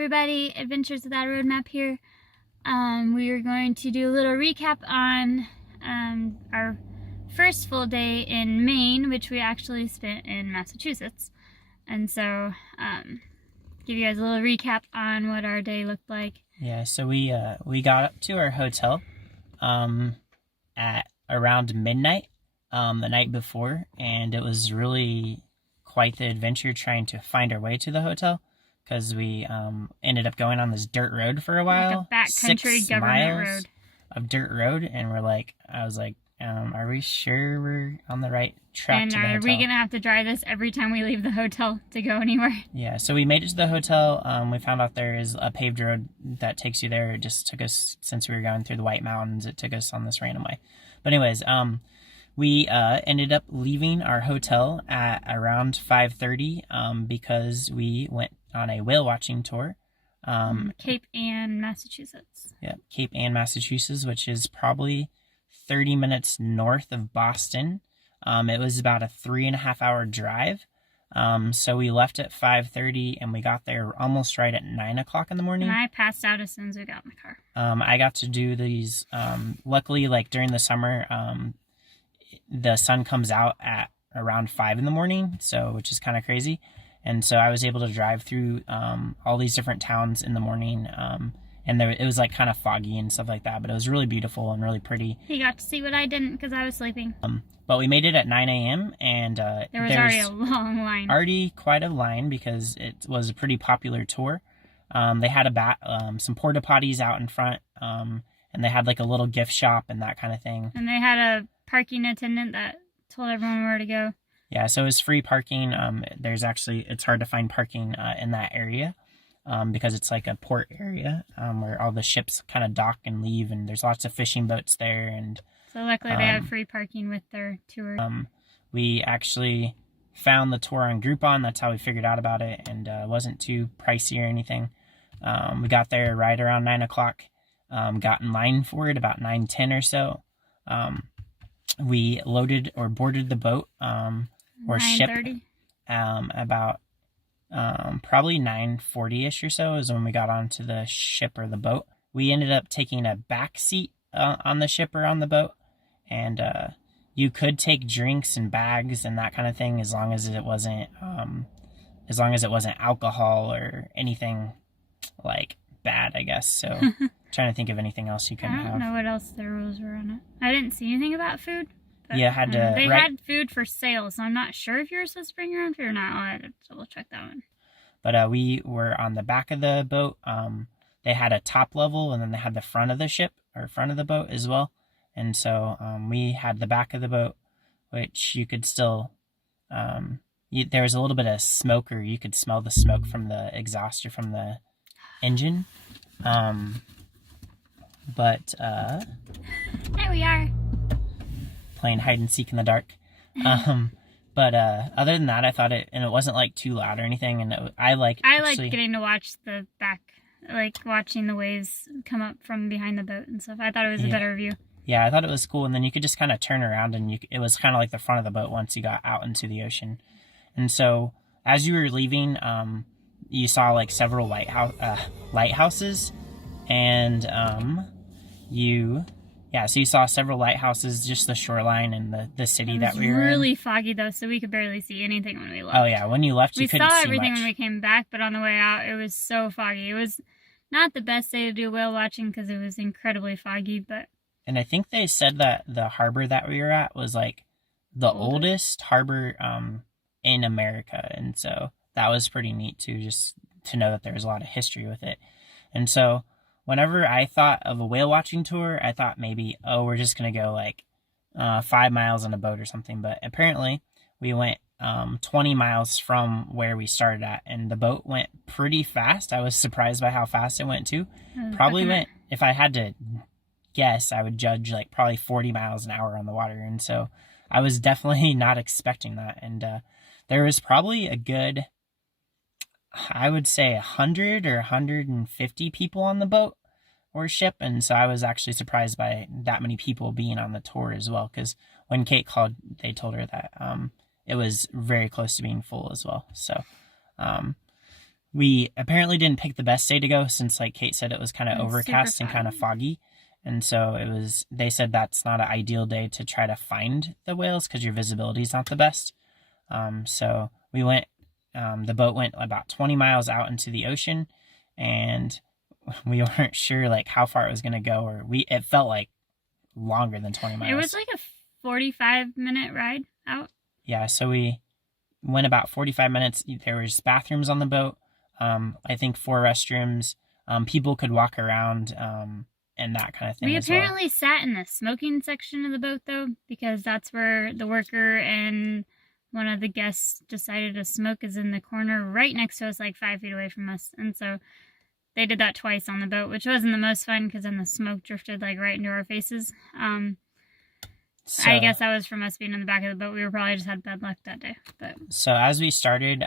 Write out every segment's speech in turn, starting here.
everybody, Adventures Without a Roadmap here. We are going to do a little recap on our first full day in Maine, which we actually spent in Massachusetts. And so, give you guys a little recap on what our day looked like. Yeah, so we got up to our hotel at around midnight the night before, and it was really quite the adventure trying to find our way to the hotel, because we ended up going on this dirt road for a while, like a backcountry 6 government miles road of dirt road, and I was like, are we sure we're on the right track to the hotel? And are we gonna have to drive this every time we leave the hotel to go anywhere? Yeah, so we made it to the hotel. We found out there is a paved road that takes you there. It just took us, since we were going through the White Mountains, it took us on this random way. But anyways, we ended up leaving our hotel at around 5:30 because we went on a whale watching tour. Cape Ann, Massachusetts. Yeah, Cape Ann, Massachusetts, which is probably 30 minutes north of Boston. It was about a 3.5 hour drive. So we left at 5:30 and we got there almost right at 9 o'clock in the morning. And I passed out as soon as we got in the car. I got to do these, luckily, like during the summer, the sun comes out at around 5 in the morning, so which is kind of crazy. And so I was able to drive through all these different towns in the morning, and it was like kind of foggy and stuff like that, but it was really beautiful and really pretty. He got to see what I didn't because I was sleeping. But we made it at 9 a.m. and there was already a long line. Already quite a line because it was a pretty popular tour. They had some porta potties out in front, and they had like a little gift shop and that kind of thing. And they had a parking attendant that told everyone where to go. Yeah, so it was free parking. It's hard to find parking in that area because it's like a port area where all the ships kind of dock and leave, and there's lots of fishing boats there. And so luckily they have free parking with their tour. We actually found the tour on Groupon. That's how we figured out about it, and it wasn't too pricey or anything. We got there right around 9 o'clock. Got in line for it about 9:10 or so. We loaded or boarded the boat or ship about probably 9:40ish or so is when we got onto the ship or the boat. We ended up taking a back seat on the ship or on the boat, and you could take drinks and bags and that kind of thing as long as it wasn't alcohol or anything like bad, I guess. So trying to think of anything else you couldn't have. I don't know what else the rules were on it. I didn't see anything about food. Yeah, they had food for sale, so I'm not sure if you were supposed to bring your own food or not. I'll have to double check that one. But we were on the back of the boat. They had a top level, and then they had the front of the ship or front of the boat as well. And so we had the back of the boat, which you could still. There was a little bit of smoke, or you could smell the smoke from the exhaust or from the engine. But there we are, playing hide and seek in the dark. But other than that, I thought it wasn't like too loud or anything, and I liked getting to watch the back, like watching the waves come up from behind the boat and stuff. I thought it was a better view. Yeah, I thought it was cool, and then you could just kind of turn around, and it was kind of like the front of the boat once you got out into the ocean. And so as you were leaving, you saw like several lighthouses, and so you saw several lighthouses, just the shoreline and the city that we were in. It was really foggy though, so we could barely see anything when we left. Oh yeah, when you left you couldn't see much. We saw everything when we came back, but on the way out it was so foggy. It was not the best day to do whale watching because it was incredibly foggy, but... And I think they said that the harbor that we were at was like the oldest harbor in America, and so that was pretty neat too, just to know that there was a lot of history with it. And so whenever I thought of a whale watching tour, I thought maybe, we're just going to go like 5 miles on a boat or something. But apparently we went 20 miles from where we started at, and the boat went pretty fast. I was surprised by how fast it went too. Probably went, if I had to guess, I would judge like probably 40 miles an hour on the water. And so I was definitely not expecting that. And there was probably a good, I would say 100 or 150 people on the boat or ship, and so I was actually surprised by that many people being on the tour as well, because when Kate called, they told her that it was very close to being full as well. So we apparently didn't pick the best day to go since, like Kate said, it was kind of It's overcast super and kind of foggy. foggy. And so they said that's not an ideal day to try to find the whales because your visibility is not the best. So we went, the boat went about 20 miles out into the ocean, and we weren't sure like how far it was going to go, or it felt like longer than 20 miles. It was like a 45-minute ride out. Yeah, so we went about 45 minutes. There was bathrooms on the boat. I think 4 restrooms. People could walk around and that kind of thing. We as apparently well. sat in the smoking section of the boat, though, because that's where the worker and one of the guests decided to smoke, is in the corner right next to us, like 5 feet away from us. And so they did that twice on the boat, which wasn't the most fun because then the smoke drifted like right into our faces. So, I guess that was from us being in the back of the boat. We were probably just had bad luck that day. But so as we started,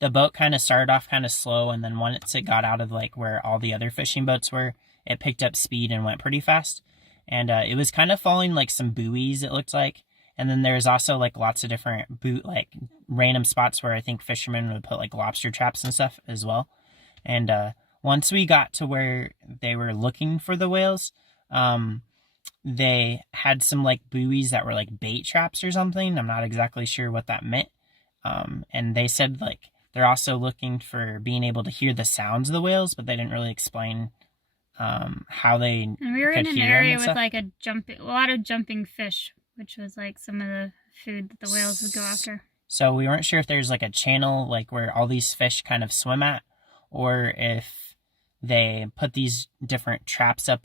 the boat kind of started off kind of slow, and then once it got out of like where all the other fishing boats were, it picked up speed and went pretty fast. And it was kind of following like some buoys, it looked like. And then there's also like lots of different like random spots where I think fishermen would put like lobster traps and stuff as well. And once we got to where they were looking for the whales, they had some like buoys that were like bait traps or something. I'm not exactly sure what that meant. And they said like they're also looking for being able to hear the sounds of the whales, but they didn't really explain how they and we were could in an hear area them and with stuff. like a lot of jumping fish, which was like some of the food that the whales would go after. So we weren't sure if there's like a channel like where all these fish kind of swim at, or if they put these different traps up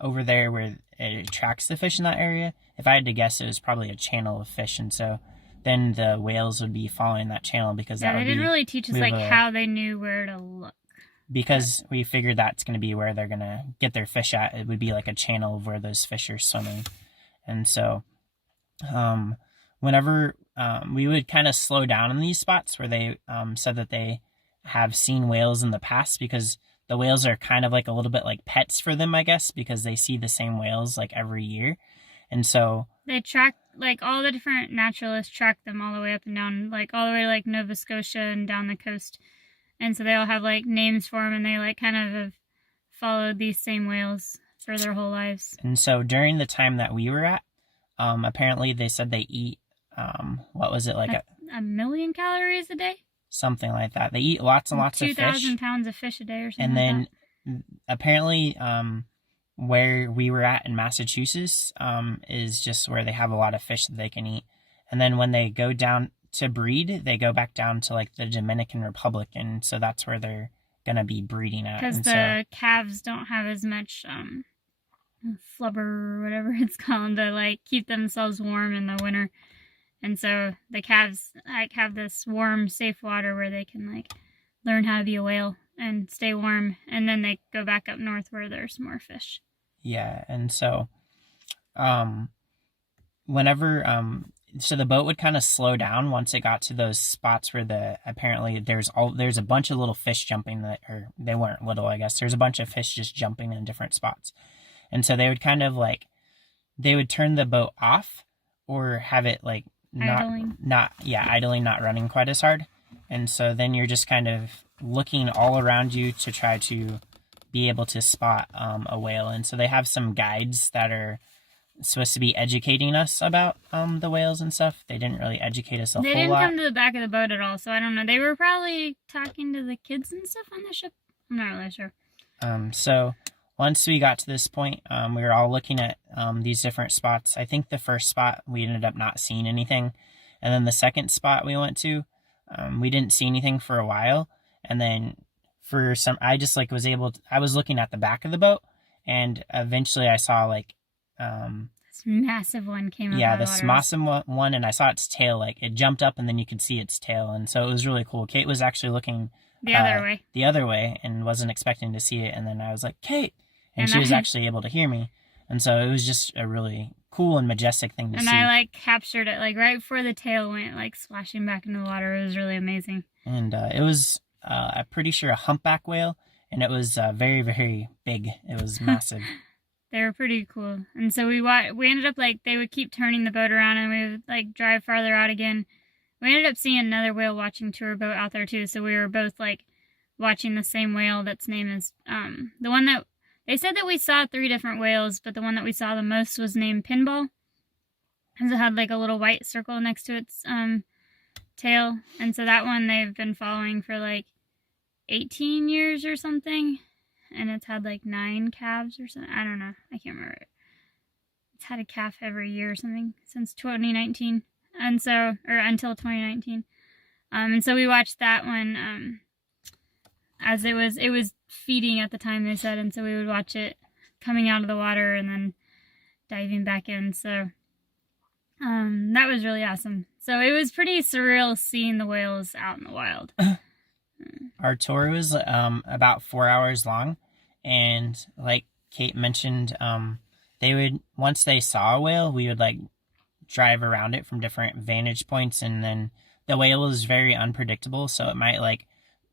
over there where it attracts the fish in that area. If I had to guess, it was probably a channel of fish, and so then the whales would be following that channel because Yeah, that they would didn't be really teach us like how they knew where to look. because we figured that's going to be where they're going to get their fish at. It would be like a channel of where those fish are swimming. And so whenever we would kind of slow down in these spots where they said that they have seen whales in the past, because the whales are kind of like a little bit like pets for them, I guess, because they see the same whales like every year. And so they track, like all the different naturalists track them all the way up and down, like all the way to like Nova Scotia and down the coast. And so they all have like names for them, and they like kind of have followed these same whales for their whole lives. And so during the time that we were at, apparently they said they eat, what was it, like a million calories a day? Something like that. They eat lots and lots of fish. 2,000 pounds of fish a day or something. And then like apparently, where we were at in Massachusetts, is just where they have a lot of fish that they can eat. And then when they go down to breed, they go back down to like the Dominican Republic, and so that's where they're gonna be breeding at. Because the calves don't have as much flubber or whatever it's called to like keep themselves warm in the winter. And so the calves like have this warm, safe water where they can like learn how to be a whale and stay warm, and then they go back up north where there's more fish. Yeah, and so whenever so the boat would kind of slow down once it got to those spots where apparently there's a bunch of little fish jumping that, or they weren't little, I guess. There's a bunch of fish just jumping in different spots. And so they would kind of like, they would turn the boat off or have it like idling, not running quite as hard. And so then you're just kind of looking all around you to try to be able to spot a whale. And so they have some guides that are supposed to be educating us about the whales and stuff. They didn't really educate us a whole lot. They didn't come to the back of the boat at all, so I don't know. They were probably talking to the kids and stuff on the ship. I'm not really sure. So once we got to this point, we were all looking at these different spots. I think the first spot we ended up not seeing anything, and then the second spot we went to, we didn't see anything for a while. And then for some, I just like I was looking at the back of the boat, and eventually I saw like this massive one came up. Yeah, this massive one, and I saw its tail. Like it jumped up, and then you could see its tail, and so it was really cool. Kate was actually looking the other way, and wasn't expecting to see it. And then I was like, Kate, and she was actually able to hear me, and so it was just a really cool and majestic thing to see. And I like captured it like right before the tail went like splashing back into the water. It was really amazing. And it was, I'm pretty sure, a humpback whale, and it was very, very big. It was massive. They were pretty cool. And so we ended up like, they would keep turning the boat around, and we would like drive farther out again. We ended up seeing another whale watching tour boat out there too. So we were both like watching the same whale that's name is the one that they said that we saw 3 different whales, but the one that we saw the most was named Pinball, because it had like a little white circle next to its tail. And so that one they've been following for like 18 years or something, and it's had like 9 calves or something. I don't know, I can't remember. It's had a calf every year or something since 2019, and so, or until 2019. And so we watched that one as it was feeding at the time, they said, and so we would watch it coming out of the water and then diving back in. So that was really awesome. So it was pretty surreal seeing the whales out in the wild. Our tour was about 4 hours long, and like Kate mentioned, they would, once they saw a whale, we would like drive around it from different vantage points, and then the whale is very unpredictable, so it might like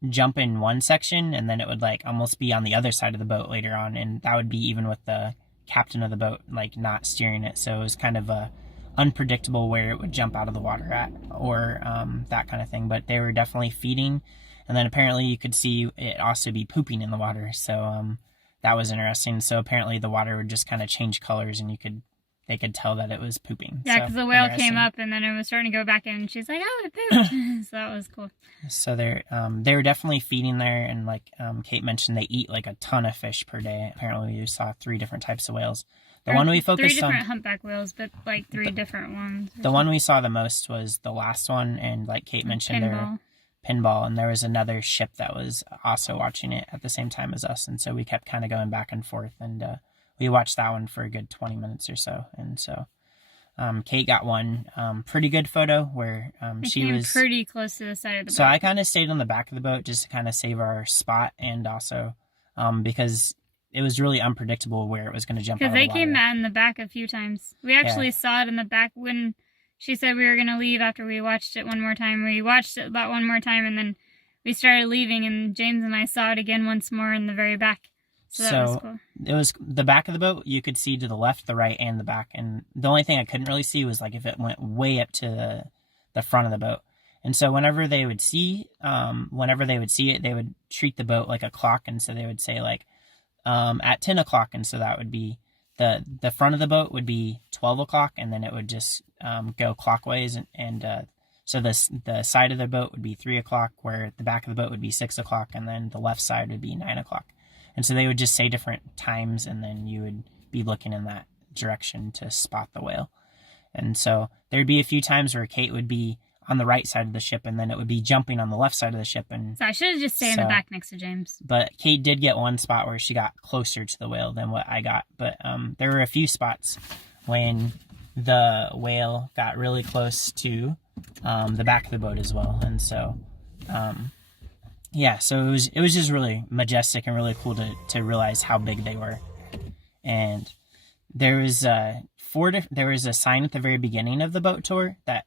jump in one section and then it would like almost be on the other side of the boat later on, and that would be even with the captain of the boat like not steering it. So it was kind of unpredictable where it would jump out of the water at, or that kind of thing. But they were definitely feeding, and then apparently you could see it also be pooping in the water, so that was interesting. So apparently the water would just kind of change colors, and they could tell that it was pooping. Yeah, because the whale came up and then it was starting to go back in, and she's like, oh, it pooped. So that was cool. So they were definitely feeding there, and like Kate mentioned, they eat like a ton of fish per day. Apparently we saw 3 different types of whales. The one we focused on, 3 different humpback whales, but like 3 different ones. The one we saw the most was the last one, and like Kate mentioned, Pinball, and there was another ship that was also watching it at the same time as us, and so we kept kind of going back and forth, and we watched that one for a good 20 minutes or so. And so Kate got one pretty good photo where she was pretty close to the side of the boat. So I kind of stayed on the back of the boat just to kind of save our spot, and also because it was really unpredictable where it was going to jump out of the water. Because they came out in the back a few times. We actually saw it in the back when she said we were going to leave after we watched it one more time. We watched it about one more time, and then we started leaving, and James and I saw it again once more in the very back. So that was cool. It was the back of the boat. You could see to the left, the right, and the back. And the only thing I couldn't really see was like if it went way up to the front of the boat. And so whenever they would see it, they would treat the boat like a clock. And so they would say like at 10 o'clock. And so that would be the front of the boat would be 12 o'clock, and then it would just go clockwise. And so the side of the boat would be 3 o'clock, where the back of the boat would be 6 o'clock, and then the left side would be 9 o'clock. And so they would just say different times, and then you would be looking in that direction to spot the whale. And so there'd be a few times where Kate would be on the right side of the ship, and then it would be jumping on the left side of the ship. And so I should have just stayed in the back next to James. But Kate did get one spot where she got closer to the whale than what I got. But there were a few spots when the whale got really close to the back of the boat as well. And so yeah, so it was just really majestic and really cool to realize how big they were. And there was there was a sign at the very beginning of the boat tour that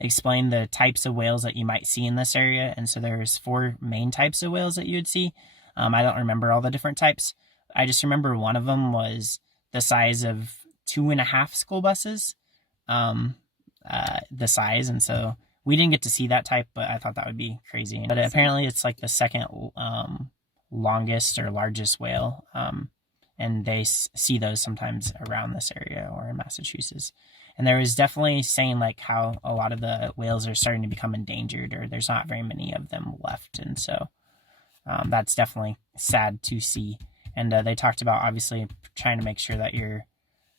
explained the types of whales that you might see in this area. And so there was 4 main types of whales that you would see. I don't remember all the different types. I just remember one of them was the size of 2.5 school buses, the size. And so we didn't get to see that type, but I thought that would be crazy. But apparently it's like the second longest or largest whale. And they see those sometimes around this area or in Massachusetts. And there was definitely saying like how a lot of the whales are starting to become endangered, or there's not very many of them left. And so that's definitely sad to see. And they talked about obviously trying to make sure that you're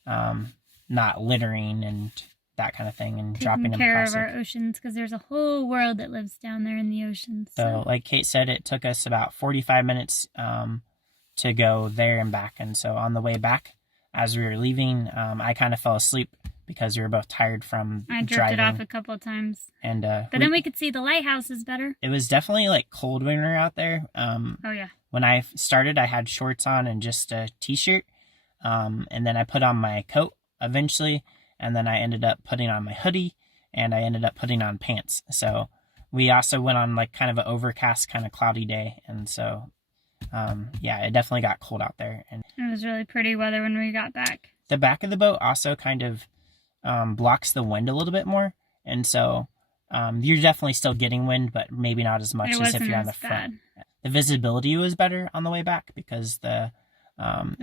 not littering and that kind of thing, and dropping in plastic. Taking care of our oceans, because there's a whole world that lives down there in the ocean. So like Kate said, it took us about 45 minutes to go there and back. And so on the way back, as we were leaving, I kind of fell asleep because we were both tired from driving. I drifted off a couple of times. And but then we could see the lighthouses better. It was definitely like cold when we were out there. Oh yeah. When I started, I had shorts on and just a t-shirt. And then I put on my coat eventually, and then I ended up putting on my hoodie, and I ended up putting on pants. So we also went on like kind of an overcast, kind of cloudy day. And so yeah, it definitely got cold out there. And it was really pretty weather when we got back. The back of the boat also kind of blocks the wind a little bit more. And so you're definitely still getting wind, but maybe not as much as if you're on the front. visibility was better on the way back because the fog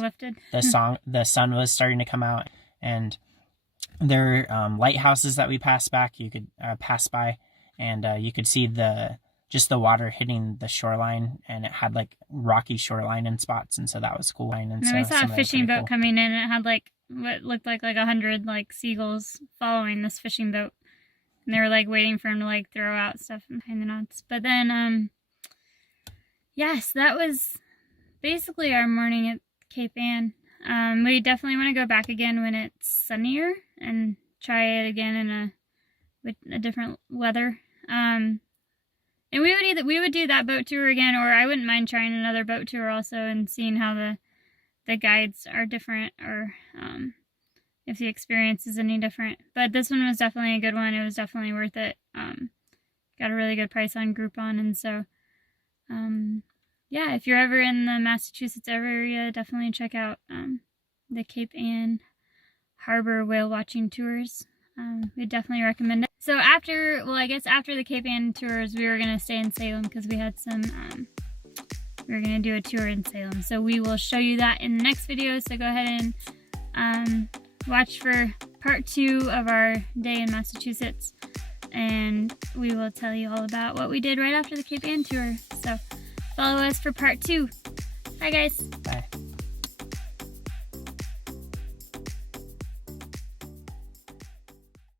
lifted. The sun was starting to come out, and there are lighthouses that we passed you could pass by, and you could see the water hitting the shoreline, and it had like rocky shoreline in spots, and so that was cool. And then we saw a fishing boat coming in, and it had like what looked like 100 like seagulls following this fishing boat, and they were like waiting for him to like throw out stuff behind the knots. But then yes, that was basically our morning at Cape Ann. We definitely want to go back again when it's sunnier and try it again with a different weather. And we would do that boat tour again, or I wouldn't mind trying another boat tour also and seeing how the guides are different, or if the experience is any different. But this one was definitely a good one. It was definitely worth it. Got a really good price on Groupon, and so yeah, if you're ever in the Massachusetts area, definitely check out the Cape Ann Harbor whale watching tours. We definitely recommend it. So after the Cape Ann tours, we were going to stay in Salem because we had we were going to do a tour in Salem. So we will show you that in the next video. So go ahead and watch for part 2 of our day in Massachusetts. And we will tell you all about what we did right after the Cape Ann tour. So follow us for part 2. Bye guys. Bye.